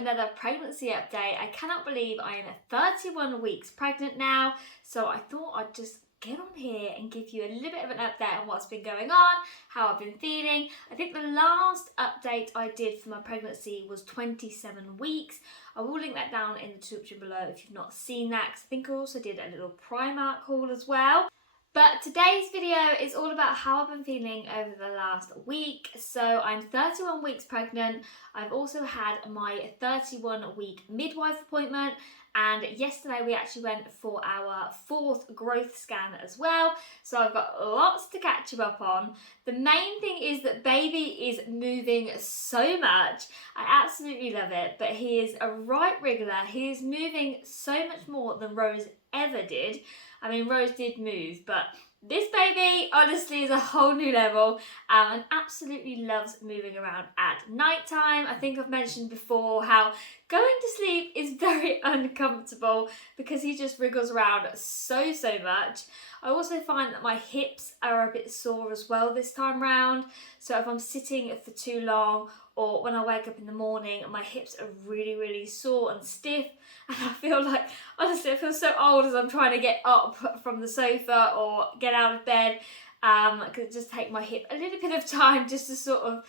another pregnancy update. I cannot believe I am 31 weeks pregnant now, so I thought I'd just get on here and give you a little bit of an update on what's been going on, how I've been feeling. I think the last update I did for my pregnancy was 27 weeks. I will link that down in the description below if you've not seen that, because I think I also did a little Primark haul as well. But today's video is all about how I've been feeling over the last week. So I'm 31 weeks pregnant. I've also had my 31-week midwife appointment, and yesterday we actually went for our 4th growth scan as well. So I've got lots to catch you up on. The main thing is that baby is moving so much. I absolutely love it, but he is a right wriggler. He is moving so much more than Rose ever did. I mean, Rose did move, but this baby honestly is a whole new level and absolutely loves moving around at night time. I think I've mentioned before how going to sleep is very uncomfortable because he just wriggles around so much. I also find that my hips are a bit sore as well this time round. So if I'm sitting for too long or when I wake up in the morning, my hips are really sore and stiff. And I feel like, honestly, I feel so old as I'm trying to get up from the sofa or get out of bed. Because it just takes my hip a little bit of time just to sort of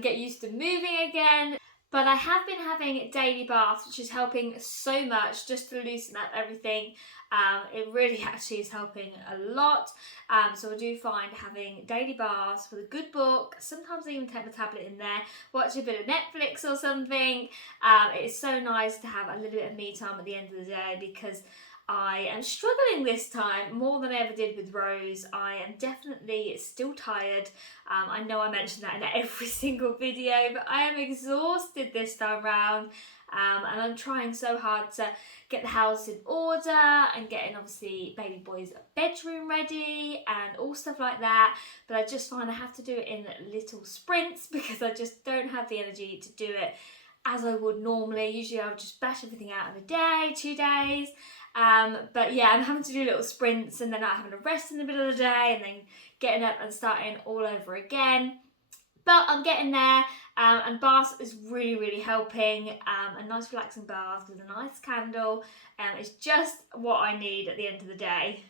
get used to moving again. But I have been having daily baths, which is helping so much just to loosen up everything. It really actually is helping a lot. So I do find having daily baths with a good book, sometimes I even take my tablet in there, watch a bit of Netflix or something. It's so nice to have a little bit of me time at the end of the day because I am struggling this time more than I ever did with Rose. I am definitely still tired. I know I mentioned that in every single video, but I am exhausted this time round. And I'm trying so hard to get the house in order and getting obviously baby boy's bedroom ready and all stuff like that. But I just find I have to do it in little sprints because I just don't have the energy to do it as I would normally. Usually I would just bash everything out in a day, 2 days. But yeah, I'm having to do little sprints and then not having to rest in the middle of the day and then getting up and starting all over again. But I'm getting there, and baths is really helping. A nice relaxing bath with a nice candle is just what I need at the end of the day.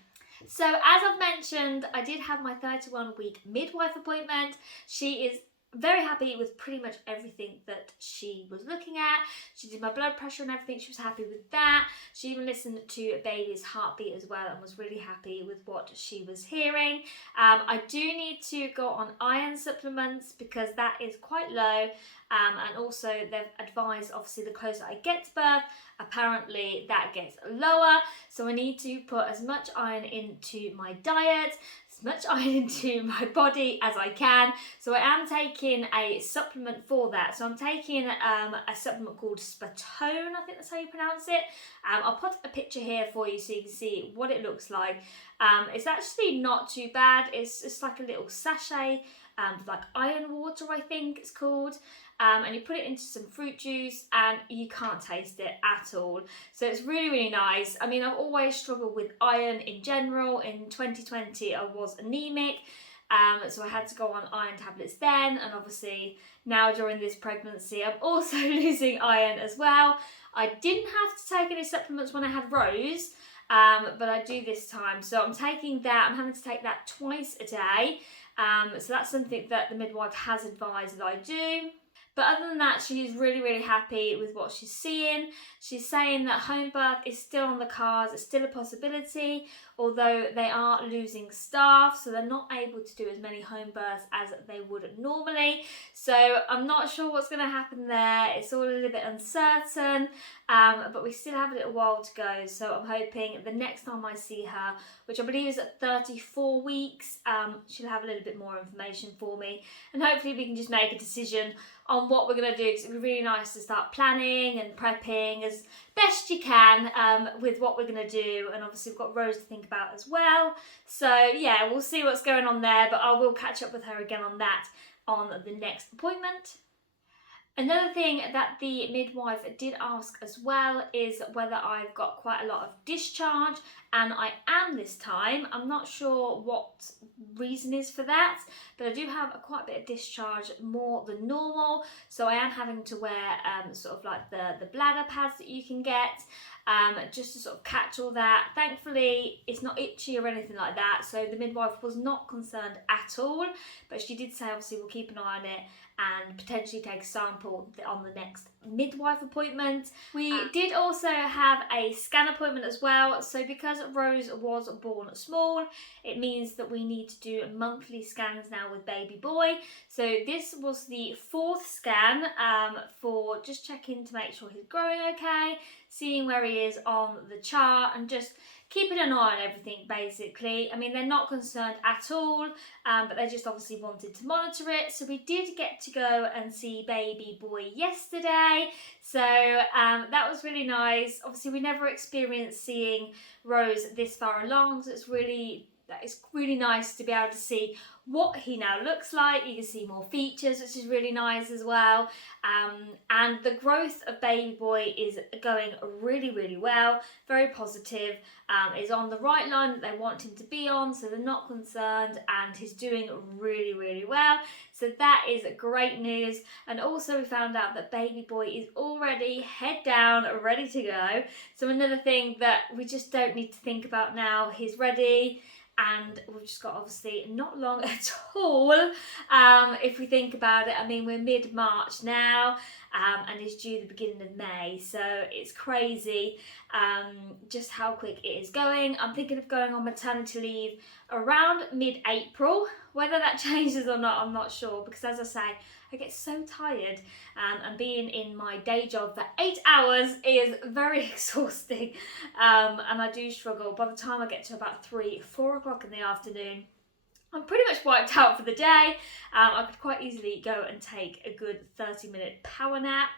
So as I've mentioned, I did have my 31-week midwife appointment. She is very happy with pretty much everything that she was looking at. She did my blood pressure and everything. She was happy with that. She even listened to baby's heartbeat as well and was really happy with what she was hearing. I do need to go on iron supplements because that is quite low. And also they've advised, obviously, the closer I get to birth, apparently that gets lower. So I need to put as much iron into my diet, as much iron into my body as I can. So I am taking a supplement for that. So I'm taking a supplement called Spatone, I think that's how you pronounce it. I'll put a picture here for you so you can see what it looks like. It's actually not too bad. It's just like a little sachet, like iron water, I think it's called. And you put it into some fruit juice and you can't taste it at all. So it's really nice. I mean, I've always struggled with iron in general. In 2020, I was anemic. So I had to go on iron tablets then. And obviously now during this pregnancy, I'm also losing iron as well. I didn't have to take any supplements when I had Rose, but I do this time. So I'm taking that. I'm having to take that twice a day. So that's something that the midwife has advised that I do. But other than that, she is really happy with what she's seeing. She's saying that home birth is still on the cards, it's still a possibility, although they are losing staff, so they're not able to do as many home births as they would normally. So I'm not sure what's going to happen there. It's all a little bit uncertain, but we still have a little while to go. So I'm hoping the next time I see her, which I believe is at 34 weeks, she'll have a little bit more information for me, and hopefully we can just make a decision on what we're going to do, because it'd be really nice to start planning and prepping as best you can with what we're going to do. And obviously we've got Rose to think about as well. So yeah, we'll see what's going on there, but I will catch up with her again on that on the next appointment. Another thing that the midwife did ask as well is whether I've got quite a lot of discharge and I am this time. I'm not sure what reason is for that, but I do have quite a bit of discharge, more than normal, so I am having to wear sort of like the bladder pads that you can get, just to sort of catch all that. Thankfully it's not itchy or anything like that, so the midwife was not concerned at all, but she did say obviously we'll keep an eye on it and potentially take a sample on the next midwife appointment. We did also have a scan appointment as well, so because Rose was born small, it means that we need to do monthly scans now with baby boy. So this was the 4th scan for just checking to make sure he's growing okay, seeing where he is on the chart, and just keeping an eye on everything basically. I mean, they're not concerned at all, but they just obviously wanted to monitor it. So we did get to go and see baby boy yesterday, so that was really nice. Obviously we never experienced seeing Rose this far along, so it's really nice to be able to see what he now looks like. You can see more features, which is really nice as well, and the growth of baby boy is going really well, very positive, is on the right line that they want him to be on, so they're not concerned, and he's doing really well, so that is great news. And also we found out that baby boy is already head down, ready to go, so another thing that we just don't need to think about now. He's ready, and we've just got obviously not long at all, if we think about it. I mean, we're mid-March now, and it's due the beginning of May, so it's crazy just how quick it is going. I'm thinking of going on maternity leave around mid-April. Whether that changes or not, I'm not sure, because as I say, I get so tired, and being in my day job for 8 hours is very exhausting, and I do struggle. By the time I get to about 3-4 o'clock in the afternoon, I'm pretty much wiped out for the day. I could quite easily go and take a good 30-minute power nap,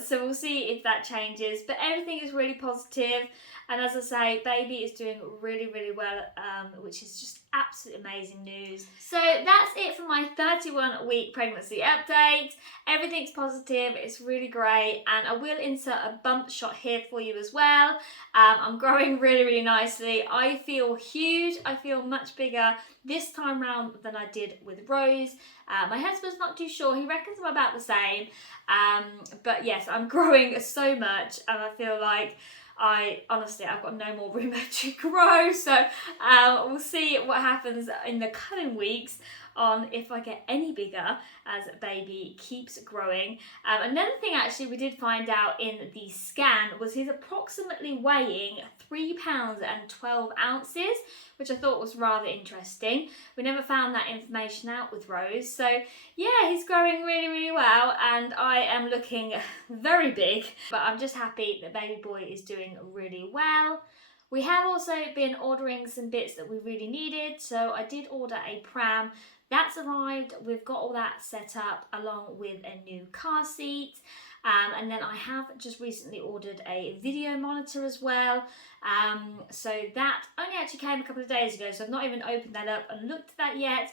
so we'll see if that changes, but everything is really positive. And as I say, baby is doing really well, which is just absolutely amazing news. So that's it for my 31-week pregnancy update. Everything's positive, it's really great, and I will insert a bump shot here for you as well. I'm growing really nicely. I feel huge, I feel much bigger this time round than I did with Rose. My husband's not too sure, he reckons I'm about the same, but yes, I'm growing so much, and I feel like honestly, I've got no more room to grow, so we'll see what happens in the coming weeks on if I get any bigger as baby keeps growing. Another thing actually we did find out in the scan was he's approximately weighing 3 pounds and 12 ounces, which I thought was rather interesting. We never found that information out with Rose, so yeah, he's growing really well, and I am looking very big, but I'm just happy that baby boy is doing really well. We have also been ordering some bits that we really needed, so I did order a pram. That's arrived, we've got all that set up along with a new car seat, and then I have just recently ordered a video monitor as well, so that only actually came a couple of days ago, so I've not even opened that up and looked at that yet.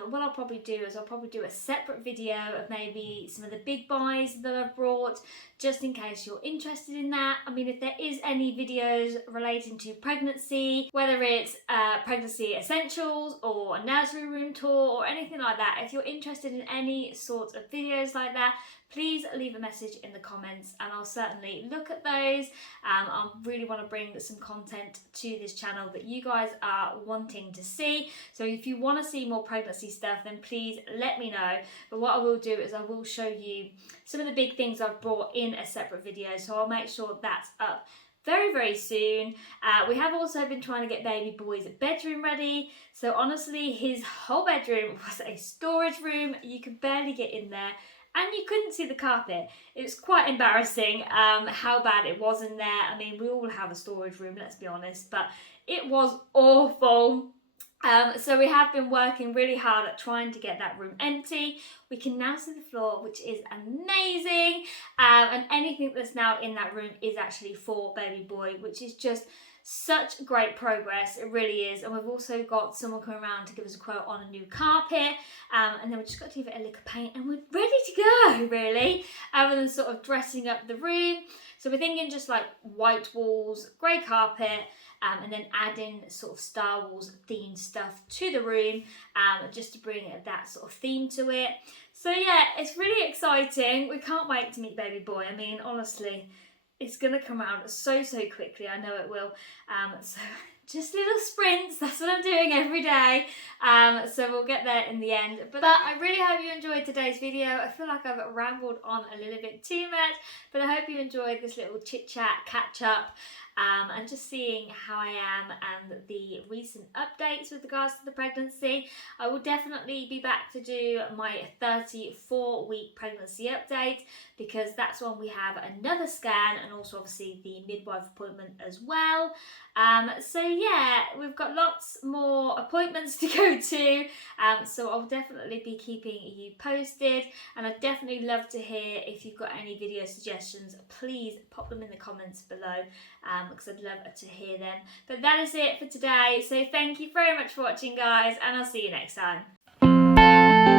But what I'll probably do is I'll probably do a separate video of maybe some of the big buys that I've brought, just in case you're interested in that. I mean, if there is any videos relating to pregnancy, whether it's pregnancy essentials or a nursery room tour or anything like that, if you're interested in any sort of videos like that, please leave a message in the comments and I'll certainly look at those. I really want to bring some content to this channel that you guys are wanting to see. So if you want to see more pregnancy stuff, then please let me know. But what I will do is I will show you some of the big things I've brought in a separate video. So I'll make sure that's up very soon. We have also been trying to get baby boy's bedroom ready. So honestly, his whole bedroom was a storage room. You could barely get in there. And you couldn't see the carpet. It was quite embarrassing how bad it was in there. I mean, we all have a storage room, let's be honest, but it was awful. So we have been working really hard at trying to get that room empty. We can now see the floor, which is amazing. And anything that's now in that room is actually for baby boy, which is just such great progress. It really is. And we've also got someone coming around to give us a quote on a new carpet, and then we've just got to give it a lick of paint and we're ready to go, really, other than sort of dressing up the room. So we're thinking just like white walls, grey carpet, and then adding sort of Star Wars themed stuff to the room, just to bring that sort of theme to it. So yeah, it's really exciting. We can't wait to meet baby boy. I mean, honestly, it's gonna come out so quickly. I know it will. So just little sprints, that's what I'm doing every day. So we'll get there in the end. But I really hope you enjoyed today's video. I feel like I've rambled on a little bit too much, but I hope you enjoyed this little chit chat, catch up, and just seeing how I am and the recent updates with regards to the pregnancy. I will definitely be back to do my 34-week pregnancy update, because that's when we have another scan and also obviously the midwife appointment as well. So yeah, we've got lots more appointments to go to, so I'll definitely be keeping you posted, and I'd definitely love to hear if you've got any video suggestions. Please pop them in the comments below, because I'd love to hear them. But that is it for today, so thank you very much for watching, guys, and I'll see you next time.